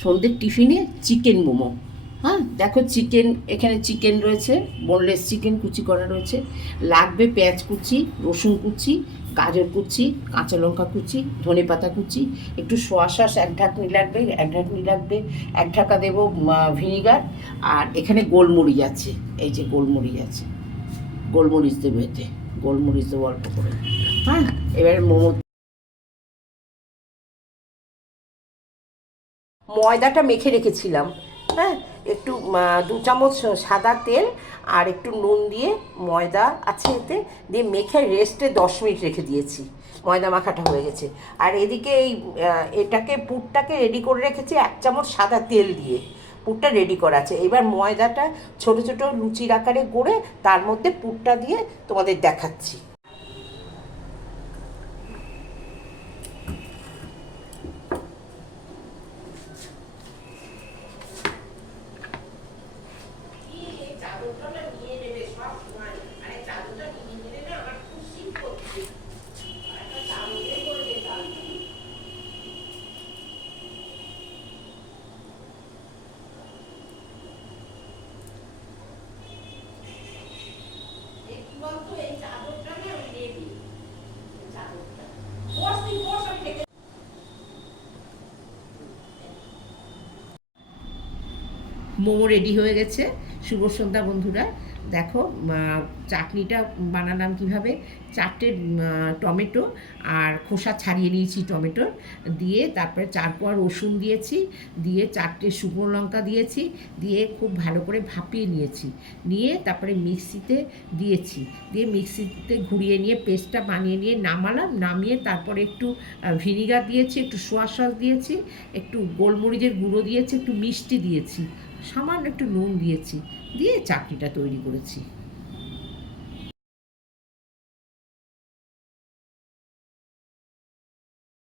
সন্ধ্যের টিফিনে চিকেন মোমো। হ্যাঁ, দেখো চিকেন, এখানে চিকেন রয়েছে, বোনলেস চিকেন কুচি করা রয়েছে। লাগবে পেঁয়াজ কুচি, রসুন কুচি, গাজর কুচি, কাঁচা লঙ্কা কুচি, ধনে পাতা কুচি, একটু সোয়া সস এক ঢাকনি লাগবে, এক ঢাকা দেবো ভিনিগার। আর এখানে গোলমরিচ আছে, এই যে গোলমরিচ আছে, গোলমরিচ দেবো এতে, গোলমরিচ দেবো অল্প করে। হ্যাঁ, এবারে মোমো, ময়দাটা মেখে রেখেছিলাম। হ্যাঁ, একটু 2 চামচ সাদা তেল আর একটু নুন দিয়ে, ময়দা আছে এতে, দিয়ে মেখে রেস্টে 10 মিনিট রেখে দিয়েছি। ময়দা মাখাটা হয়ে গেছে। আর এদিকে এই এটাকে পুরটাকে রেডি করে রেখেছি 1 চামচ সাদা তেল দিয়ে। পুরটা রেডি করা আছে। এবার ময়দাটা ছোট ছোট লুচির আকারে গড়ে তার মধ্যে পুরটা দিয়ে তোমাদের দেখাচ্ছি। মোমো রেডি হয়ে গেছে। শুভ সন্ধ্যা বন্ধুরা। দেখো চাটনিটা বানালাম কিভাবে। 4টে টমেটো আর খোসা ছাড়িয়ে নিয়েছি টমেটোর, দিয়ে তারপরে 4 কোয়া রসুন দিয়েছি, দিয়ে 4টে শুকনো লঙ্কা দিয়েছি, দিয়ে খুব ভালো করে ভাপিয়ে নিয়েছি। নিয়ে তারপরে মিক্সিতে দিয়েছি, দিয়ে মিক্সিতে ঘুরিয়ে নিয়ে পেস্টটা বানিয়ে নিয়ে নামালাম। নামিয়ে তারপরে একটু ভিনিগার দিয়েছি, একটু সোয়া সস দিয়েছি, একটু গোলমরিচের গুঁড়ো দিয়েছি, একটু মিষ্টি দিয়েছি, সামান্য একটু নুন দিয়েছি, দিয়ে চাটনিটা তৈরি করেছি।